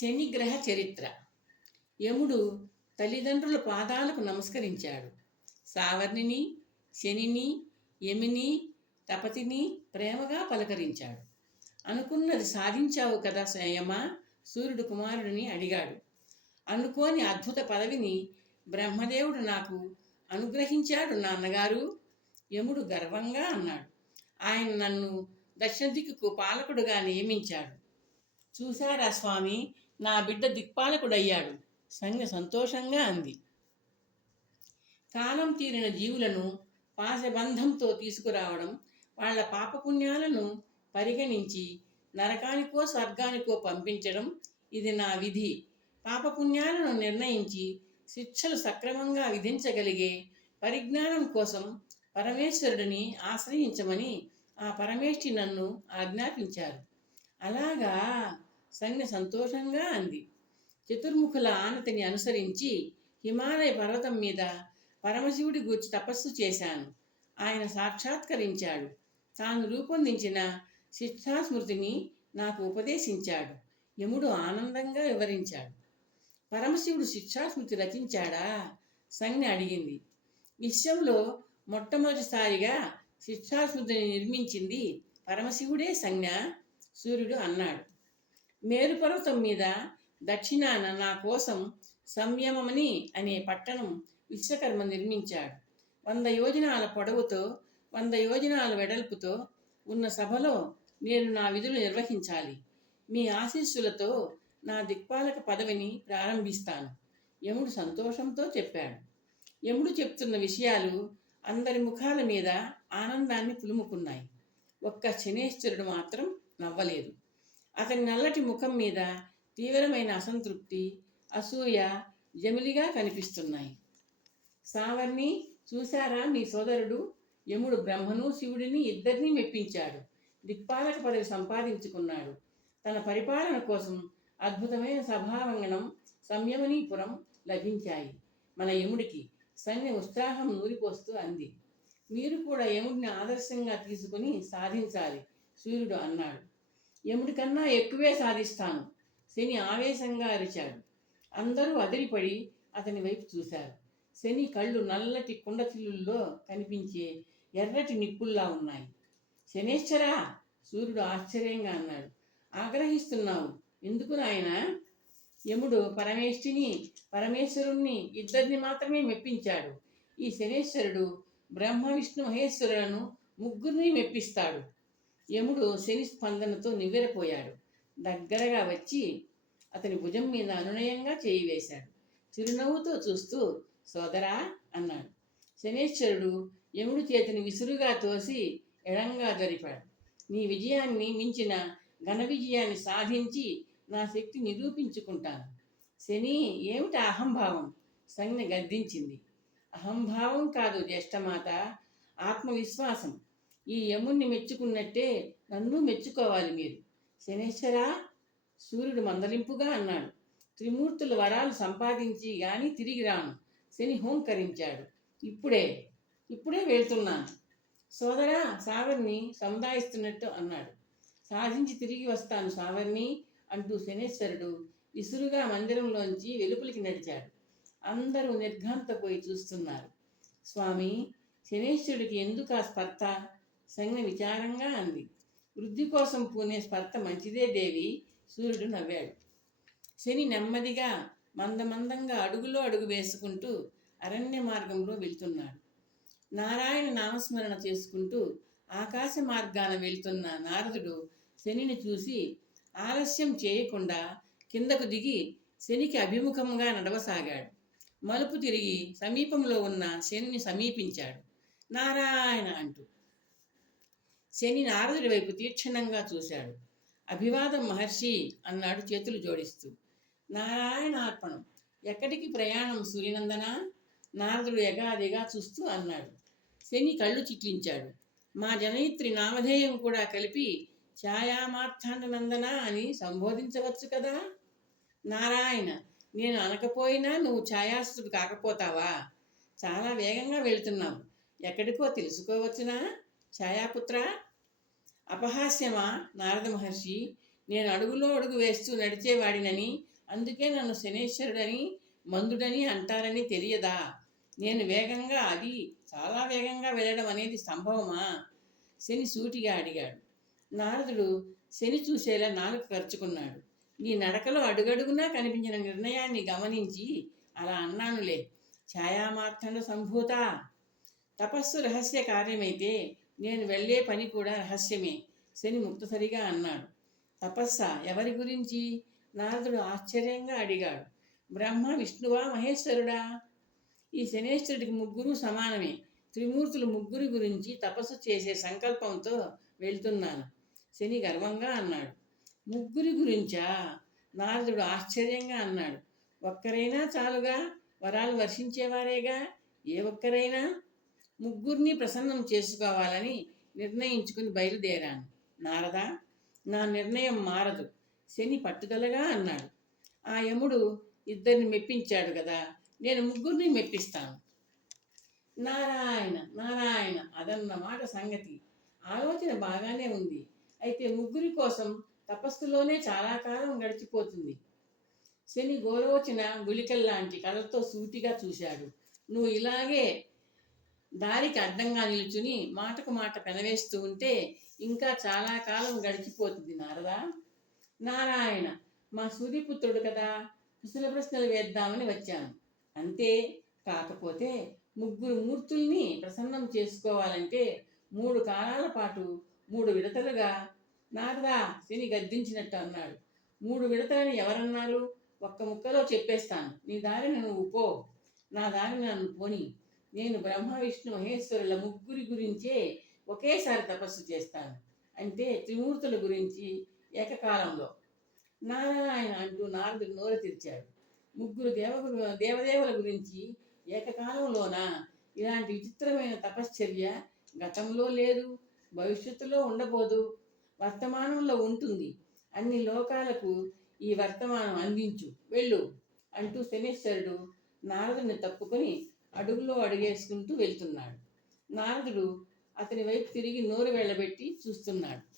శనిగ్రహ చరిత్ర. యముడు తల్లిదండ్రుల పాదాలకు నమస్కరించాడు. సావర్ణిని శనిని యమిని తపతిని ప్రేమగా పలకరించాడు. అనుకున్నది సాధించావు కదా యమ సూర్యుడు కుమారుడిని అడిగాడు. అనుకోని అద్భుత పదవిని బ్రహ్మదేవుడు నాకు అనుగ్రహించాడు నాన్నగారు యముడు గర్వంగా అన్నాడు. ఆయన నన్ను దక్షిణ దిక్కుకు పాలకుడుగా నియమించాడు. చూశారా స్వామి? నా బిడ్డ దిక్పాలకుడయ్యాడు. సంజ్ఞ సంతోషంగా అంది. కాలం తీరిన జీవులను పాశబంధంతో తీసుకురావడం వాళ్ళ పాపపుణ్యాలను పరిగణించి నరకానికో స్వర్గానికో పంపించడం ఇది నా విధి. పాపపుణ్యాలను నిర్ణయించి శిక్షలు సక్రమంగా విధించగలిగే పరిజ్ఞానం కోసం పరమేశ్వరుడిని ఆశ్రయించమని ఆ పరమేష్ఠి నన్ను ఆజ్ఞాపించారు. అలాగా సంజ్ఞ సంతోషంగా అంది. చతుర్ముఖుల ఆనతిని అనుసరించి హిమాలయ పర్వతం మీద పరమశివుడి గూర్చి తపస్సు చేశాను. ఆయన సాక్షాత్కరించాడు. తాను రూపొందించిన శిక్షాస్మృతిని నాకు ఉపదేశించాడు. యముడు ఆనందంగా వివరించాడు. పరమశివుడు శిక్షాస్మృతి రచించాడా? సంజ్ఞ అడిగింది. విశ్వంలో మొట్టమొదటిసారిగా శిక్షాస్మృతిని నిర్మించింది పరమశివుడే సంజ్ఞ? సూర్యుడు అన్నాడు. మేరుపర్వతం మీద దక్షిణాన నా కోసం సంయమమని అనే పట్టణం విశ్వకర్మ నిర్మించాడు. వంద యోజనాల పొడవుతో వంద యోజనాల వెడల్పుతో ఉన్న సభలో నేను నా విధులు నిర్వహించాలి. మీ ఆశీస్సులతో నా దిక్పాలక పదవిని ప్రారంభిస్తాను యముడు సంతోషంతో చెప్పాడు. యముడు చెప్తున్న విషయాలు అందరి ముఖాల మీద ఆనందాన్ని పులుముకున్నాయి ఒక్క శనేశ్వరుడు మాత్రం నవ్వలేదు. అతని నల్లటి ముఖం మీద తీవ్రమైన అసంతృప్తి అసూయ జమిలిగా కనిపిస్తున్నాయి. సావర్ణి చూశారా మీ సోదరుడు? యముడు బ్రహ్మను శివుడిని ఇద్దరినీ మెప్పించాడు. దిక్పాలక పదవి సంపాదించుకున్నాడు. తన పరిపాలన కోసం అద్భుతమైన సభావంగణం సంయమనీపురం లభించాయి. మన యముడికి సంజ్ఞ ఉత్సాహం నూరిపోస్తూ అంది. మీరు కూడా యముడిని ఆదర్శంగా తీసుకుని సాధించాలి సూర్యుడు అన్నాడు. యముడి కన్నా ఎక్కువే సాధిస్తాను. శని ఆవేశంగా అరిచాడు. అందరూ అదిరిపడి అతని వైపు చూశారు. శని కళ్ళు నల్లటి కుండచిల్లుల్లో కనిపించే ఎర్రటి నిప్పుల్లా ఉన్నాయి. శనేశ్వరా! సూర్యుడు ఆశ్చర్యంగా అన్నాడు. ఆగ్రహిస్తున్నావు. ఎందుకు నాయనా? యముడు పరమేష్ఠిని పరమేశ్వరుణ్ణి ఇద్దరిని మాత్రమే మెప్పించాడు. ఈ శనేశ్వరుడు బ్రహ్మ విష్ణు మహేశ్వరులను ముగ్గురిని మెప్పిస్తాడు. యముడు శని స్పందనతో నివ్వెరపోయాడు. దగ్గరగా వచ్చి అతని భుజం మీద అనునయంగా చేయి వేశాడు. చిరునవ్వుతో చూస్తూ సోదరా అన్నాడు. శనేశ్వరుడు యముడు చేతిని విసురుగా తోసి ఎడంగా జరిపాడు. నీ విజయాన్ని మించిన ఘన విజయాన్ని సాధించి నా శక్తి నిరూపించుకుంటాను. శని ఏమిటి అహంభావం? సంజ్ఞ గద్దించింది. అహంభావం కాదు జ్యేష్ఠమాత ఆత్మవిశ్వాసం. ఈ యముణ్ణి మెచ్చుకున్నట్టే నన్ను మెచ్చుకోవాలి మీరు. శనేశ్వరా సూర్యుడు మందలింపుగా అన్నాడు. త్రిమూర్తుల వరాలు సంపాదించి గాని తిరిగి రాను. శని హోంకరించాడు. ఇప్పుడే ఇప్పుడే వెళ్తున్నాను. సోదరా సావర్ని సముదాయిస్తున్నట్టు అన్నాడు. సాధించి తిరిగి వస్తాను సావర్ని అంటూ శనేశ్వరుడు విసురుగా మందిరంలోంచి వెలుపలికి నడిచాడు. అందరూ నిర్ఘాంతపోయి చూస్తున్నారు. స్వామి శనేశ్వరుడికి ఎందుకు ఆ స్పర్ధ? సంజ్ఞ విచారంగా అంది. వృద్ధి కోసం పూనే స్పర్ధ మంచిదే దేవి సూర్యుడు నవ్వాడు. శని నెమ్మదిగా మందమందంగా అడుగులో అడుగు వేసుకుంటూ అరణ్య మార్గంలో వెళ్తున్నాడు. నారాయణ నామస్మరణ చేసుకుంటూ ఆకాశ మార్గాన వెళ్తున్న నారదుడు శనిని చూసి ఆలస్యం చేయకుండా కిందకు దిగి శనికి అభిముఖంగా నడవసాగాడు. మలుపు తిరిగి సమీపంలో ఉన్న శనిని సమీపించాడు. నారాయణ అంటూ శని నారదుడి వైపు తీక్షణంగా చూశాడు. అభివాదం మహర్షి అన్నాడు చేతులు జోడిస్తూ. నారాయణార్పణం ఎక్కడికి ప్రయాణం సూర్యనందన? నారదుడు ఎగాదిగా చూస్తూ అన్నాడు. శని కళ్ళు చిట్లించాడు. మా జనయిత్రి నామధేయం కూడా కలిపి ఛాయామార్థాండనందన అని సంబోధించవచ్చు కదా? నారాయణ నేను అనకపోయినా నువ్వు ఛాయాసుడు కాకపోతావా? చాలా వేగంగా వెళుతున్నావు. ఎక్కడికో తెలుసుకోవచ్చునా? ఛాయాపుత్ర అపహాస్యమా? నారద మహర్షి నేను అడుగులో అడుగు వేస్తూ నడిచేవాడినని అందుకే నన్ను శనేశ్వరుడని మందుడని అంటారని తెలియదా? నేను వేగంగా అది చాలా వేగంగా వెళ్ళడం అనేది సంభవమా? శని సూటిగా అడిగాడు. నారదుడు శని చూసేలా నాలుగు ఖర్చుకున్నాడు నీ నడకలో అడుగడుగునా కనిపించిన నిర్ణయాన్ని గమనించి అలా అన్నానులే. ఛాయామార్థండ సంభూత. తపస్సు రహస్య కార్యమైతే నేను వెళ్ళే పని కూడా రహస్యమే శని ముక్తసరిగా అన్నాడు. తపస్స? ఎవరి గురించి? నారదుడు ఆశ్చర్యంగా అడిగాడు. బ్రహ్మ విష్ణువా మహేశ్వరుడా? ఈ శనేశ్వరుడికి ముగ్గురు సమానమే. త్రిమూర్తులు ముగ్గురి గురించి తపస్సు చేసే సంకల్పంతో వెళ్తున్నాను శని గర్వంగా అన్నాడు. ముగ్గురి గురించా? నారదుడు ఆశ్చర్యంగా అన్నాడు. ఒక్కరైనా చాలుగా? వరాలు వర్షించేవారేగా? ఏ ఒక్కరైనా? ముగ్గురిని ప్రసన్నం చేసుకోవాలని నిర్ణయించుకుని బయలుదేరాను. నారదా నా నిర్ణయం మారదు. శని పట్టుదలగా అన్నాడు. ఆ యముడు ఇద్దరిని మెప్పించాడు కదా నేను ముగ్గురిని మెప్పిస్తాను. నారాయణ నారాయణ అదన్నమాట సంగతి. ఆలోచన బాగానే ఉంది. అయితే ముగ్గురి కోసం తపస్సులోనే చాలా కాలం గడిచిపోతుంది. శని గోరవచిన గుళికల్లాంటి కళ్ళతో సూటిగా చూశాడు. నువ్వు ఇలాగే దారికి అడ్డంగా నిల్చుని మాటకు మాట పెనవేస్తూ ఉంటే ఇంకా చాలా కాలం గడిచిపోతుంది నారదా. నారాయణ మా సూర్యపుత్రుడు కదా కుశల ప్రశ్నలు వేద్దామని వచ్చాను. అంతే కాకపోతే ముగ్గురు మూర్తుల్ని ప్రసన్నం చేసుకోవాలంటే మూడు కాలాల పాటు మూడు విడతలుగా నారదా శని గద్దించినట్టు అన్నాడు. మూడు విడతలని ఎవరన్నారు? ఒక్క ముక్కలో చెప్పేస్తాను. నీ దారిని నువ్వు పో. నా దారిని నన్ను పోని. నేను బ్రహ్మ విష్ణు మహేశ్వరుల ముగ్గురి గురించే ఒకేసారి తపస్సు చేస్తాను. అంటే త్రిమూర్తుల గురించి ఏకకాలంలో. నారాయణ అంటూ నారదుడు నోరు తెరిచాడు. ముగ్గురు దేవ దేవదేవుల గురించి ఏకకాలంలోన ఇలాంటి విచిత్రమైన తపశ్చర్య గతంలో లేదు భవిష్యత్తులో ఉండబోదు వర్తమానంలో ఉంటుంది. అన్ని లోకాలకు ఈ వర్తమానం అందించు వెళ్ళు అంటూ శనేశ్వరుడు నారదుని తప్పుకొని అడుగులో అడుగేసుకుంటూ వెళ్తున్నాడు. నారదుడు అతని వైపు తిరిగి నోరు వెళ్ళబెట్టి చూస్తున్నాడు.